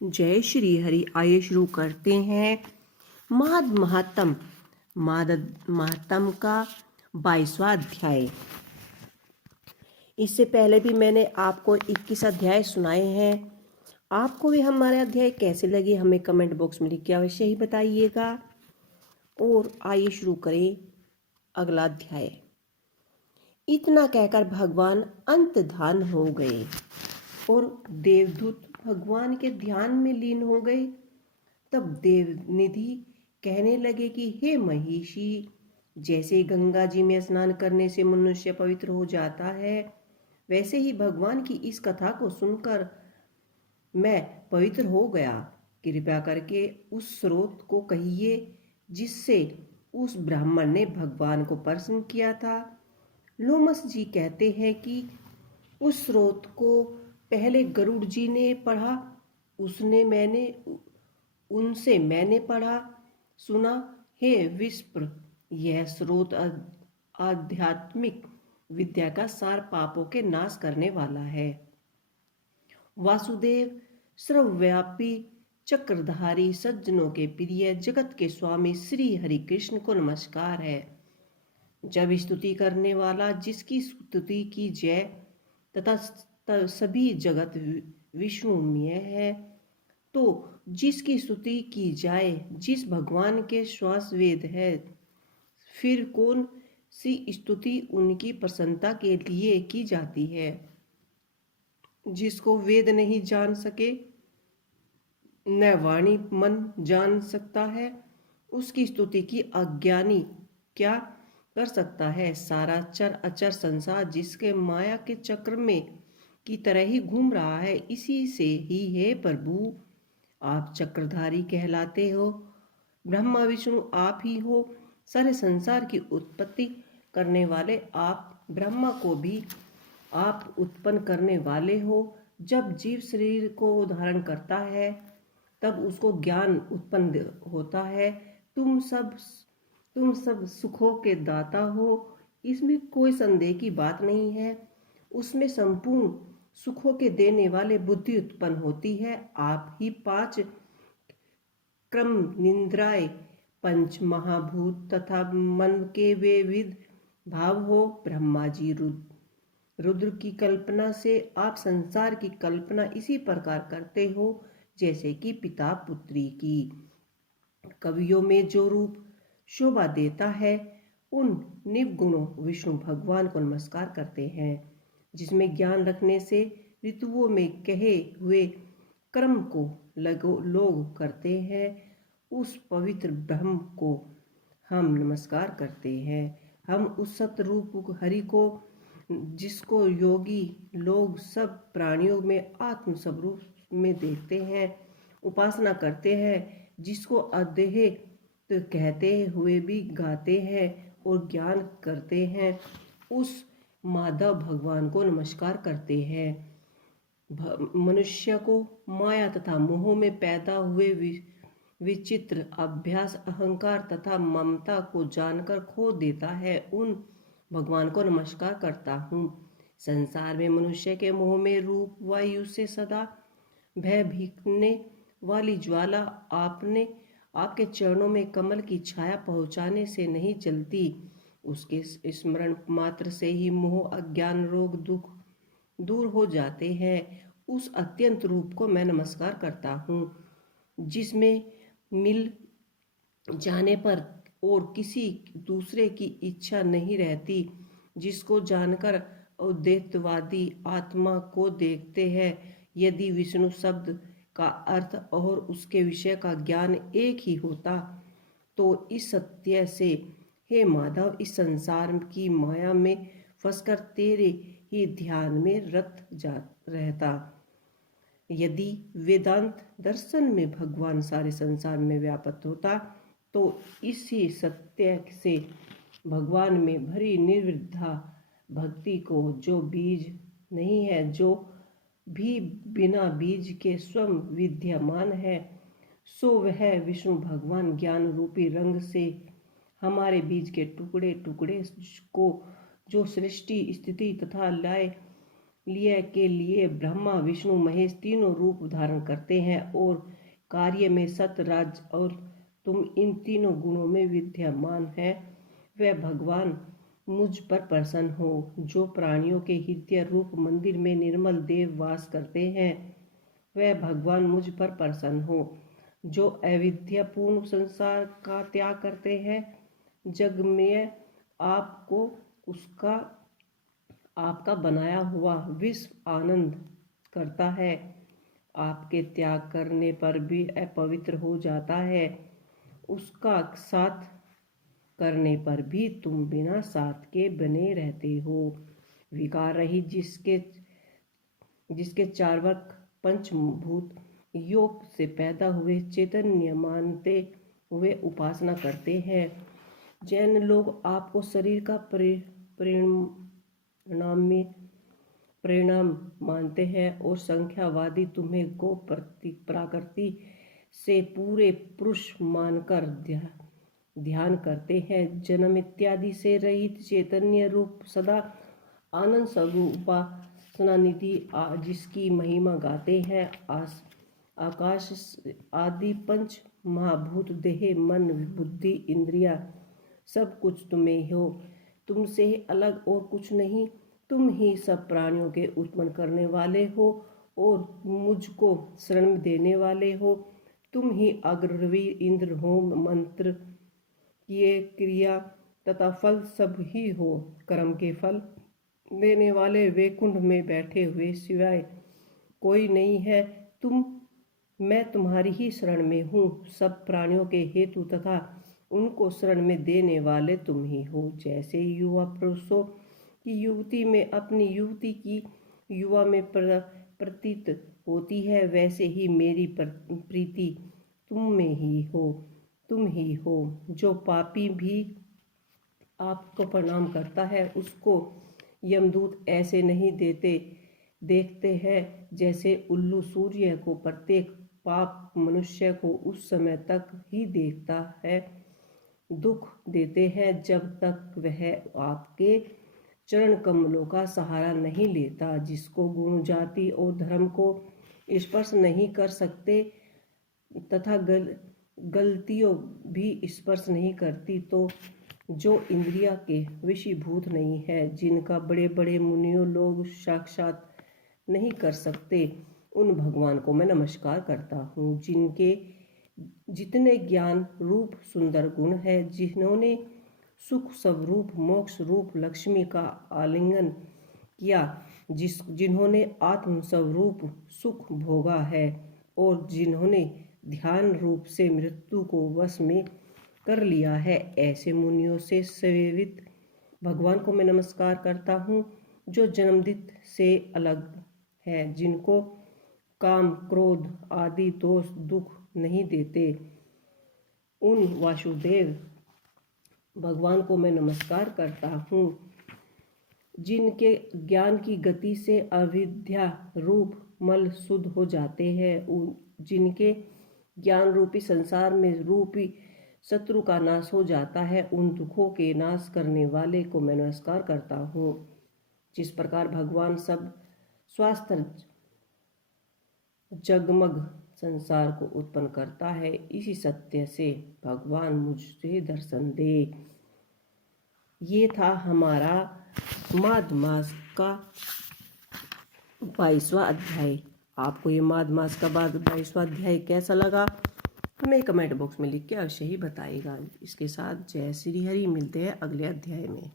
जय श्री हरि। आइए शुरू करते हैं महात्म का 22वां अध्याय। इससे पहले भी मैंने आपको 21 अध्याय सुनाए हैं। आपको भी हमारे अध्याय कैसे लगे हमें कमेंट बॉक्स में लिख के अवश्य ही बताइएगा। और आइए शुरू करें अगला अध्याय। इतना कहकर भगवान अंतर्धान हो गए और देवदूत भगवान के ध्यान में लीन हो गए। तब देवनिधि कहने लगे कि हे महिषी, जैसे गंगा जी में स्नान करने से मनुष्य पवित्र हो जाता है, वैसे ही भगवान की इस कथा को सुनकर मैं पवित्र हो गया। कृपया करके उस स्रोत को कहिए जिससे उस ब्राह्मण ने भगवान को प्रश्न किया था। लोमस जी कहते हैं कि उस स्रोत को पहले गरुड़ जी ने पढ़ा, उनसे मैंने पढ़ा सुना। हे विप्र, यह स्रोत आध्यात्मिक विद्या का सार पापों के नाश करने वाला है। वासुदेव सर्वव्यापी चक्रधारी सज्जनों के प्रिय जगत के स्वामी श्री हरि कृष्ण को नमस्कार है। जब स्तुति करने वाला जिसकी स्तुति की जय तथा सभी जगत विष्णुमय है, तो जिसकी स्तुति की जाए जिस भगवान के श्वास वेद है, फिर कौन सी स्तुति उनकी प्रसन्नता के लिए की जाती है। जिसको वेद नहीं जान सके न वाणी मन जान सकता है, उसकी स्तुति की अज्ञानी क्या कर सकता है। सारा चर अचर संसार जिसके माया के चक्र में की तरह ही घूम रहा है, इसी से ही है प्रभु आप चक्रधारी कहलाते हो। ब्रह्मा विष्णु आप ही हो। सारे संसार की उत्पत्ति करने वाले आप, ब्रह्मा को भी आप उत्पन्न करने वाले हो। जब जीव शरीर को धारण करता है तब उसको ज्ञान उत्पन्न होता है। तुम सब सुखों के दाता हो, इसमें कोई संदेह की बात नहीं है। उसमें संपूर्ण सुखों के देने वाले बुद्धि उत्पन्न होती है। आप ही 5 क्रम निंद्राए, पंच महाभूत तथा मन के वे विध भाव हो। ब्रह्मा जी रुद्र की कल्पना से आप संसार की कल्पना इसी प्रकार करते हो जैसे कि पिता पुत्री की। कवियों में जो रूप शोभा देता है, उन निर्गुणों विष्णु भगवान को नमस्कार करते हैं। जिसमें ज्ञान रखने से ऋतुओं में कहे हुए कर्म को लोग करते हैं, उस पवित्र ब्रह्म को हम नमस्कार करते हैं। हम उस सतरूप हरि को, जिसको योगी लोग सब प्राणियों में आत्म स्वरूप में देखते हैं, उपासना करते हैं। जिसको अदेह तो कहते हुए भी गाते हैं और ज्ञान करते हैं, उस माधव भगवान को नमस्कार करते हैं। मनुष्य को माया तथा मोह में पैदा हुए विचित्र अभ्यास अहंकार तथा ममता को जानकर खो देता है, उन भगवान को नमस्कार करता हूँ। संसार में मनुष्य के मोह में रूप वायु से सदा भय भीगने वाली ज्वाला आपके चरणों में कमल की छाया पहुँचाने से नहीं जलती। उसके स्मरण मात्र से ही मोह अज्ञान रोग दुख दूर हो जाते हैं। उस अत्यंत रूप को मैं नमस्कार करता हूँ, जिसमें मिल जाने पर और किसी दूसरे की इच्छा नहीं रहती। जिसको जानकर अद्वैतवादी आत्मा को देखते हैं। यदि विष्णु शब्द का अर्थ और उसके विषय का ज्ञान एक ही होता, तो इस सत्य से हे माधव, इस संसार की माया में फंसकर तेरे ही ध्यान में रत जा रहता। यदि वेदांत दर्शन में भगवान सारे संसार में व्याप्त होता, तो इसी सत्य से भगवान में भरी निर्विधा भक्ति को जो बीज नहीं है, जो भी बिना बीज के स्वयं विद्यमान है, सो वह विष्णु भगवान ज्ञान रूपी रंग से हमारे बीज के टुकड़े टुकड़े को जो सृष्टि स्थिति तथा लय लिए के लिए ब्रह्मा विष्णु महेश तीनों रूप धारण करते हैं और कार्य में सत राज और तुम इन तीनों गुणों में विद्यमान है। वह भगवान मुझ पर प्रसन्न हो जो प्राणियों के हृदय रूप मंदिर में निर्मल देव वास करते हैं। वह भगवान मुझ पर प्रसन्न हो जो अविद्यापूर्ण संसार का त्याग करते हैं। जग में आपको उसका आपका बनाया हुआ विश्व आनंद करता है। आपके त्याग करने पर भी अपवित्र हो जाता है। उसका साथ करने पर भी तुम बिना साथ के बने रहते हो। विकार रहित जिसके चार्वक पंचभूत योग से पैदा हुए चैतन्य मानते हुए उपासना करते हैं। जैन लोग आपको शरीर का परिणाम मानते हैं और संख्यावादी तुम्हें गो प्रकृति से पूरे पुरुष मानकर ध्यान करते हैं। जन्म इत्यादि से रहित चैतन्य रूप सदा आनंद स्वरूपा निधि जिसकी महिमा गाते हैं। आकाश आदि पंच महाभूत देह मन बुद्धि इंद्रिया सब कुछ तुम्हें हो। तुमसे अलग और कुछ नहीं। तुम ही सब प्राणियों के उत्पन्न करने वाले हो और मुझको शरण देने वाले हो। तुम ही अग्रवी इंद्र होम मंत्र किए क्रिया तथा फल सब ही हो। कर्म के फल देने वाले वैकुंठ में बैठे हुए सिवाय कोई नहीं है। मैं तुम्हारी ही शरण में हूँ। सब प्राणियों के हेतु तथा उनको शरण में देने वाले तुम ही हो। जैसे युवा पुरुषों की युवती में अपनी युवती की युवा में प्रतीत होती है, वैसे ही मेरी प्रीति तुम में ही हो। तुम ही हो। जो पापी भी आपको प्रणाम करता है उसको यमदूत ऐसे नहीं देखते हैं जैसे उल्लू सूर्य को प्रत्येक पाप मनुष्य को उस समय तक ही देखता है। दुख देते हैं जब तक वह आपके चरण कमलों का सहारा नहीं लेता। जिसको गुण जाति और धर्म को स्पर्श नहीं कर सकते तथा गलतियों भी स्पर्श नहीं करती, तो जो इंद्रिया के विषयभूत नहीं है, जिनका बड़े बड़े मुनियों लोग साक्षात नहीं कर सकते, उन भगवान को मैं नमस्कार करता हूँ। जिनके जितने ज्ञान रूप सुंदर गुण है, जिन्होंने सुख स्वरूप मोक्ष रूप लक्ष्मी का आलिंगन किया, जिन्होंने आत्म स्वरूप सुख भोगा है और जिन्होंने ध्यान रूप से मृत्यु को वश में कर लिया है, ऐसे मुनियों से सेवित भगवान को मैं नमस्कार करता हूँ। जो जन्मदित से अलग है, जिनको काम क्रोध आदि दोष दुख नहीं देते, उन वासुदेव भगवान को मैं नमस्कार करता हूँ। जिनके ज्ञान की गति से अविद्या रूप मल शुद्ध हो जाते हैं, जिनके ज्ञान रूपी संसार में रूपी शत्रु का नाश हो जाता है, उन दुखों के नाश करने वाले को मैं नमस्कार करता हूँ। जिस प्रकार भगवान सब स्वास्थ्य जगमग संसार को उत्पन्न करता है, इसी सत्य से भगवान मुझसे दर्शन दे। ये था हमारा माघ मास का 22वां अध्याय। आपको ये माघ मास का 22वां अध्याय कैसा लगा हमें कमेंट बॉक्स में लिख के अवश्य ही बताइएगा। इसके साथ जय श्री हरि। मिलते हैं अगले अध्याय में।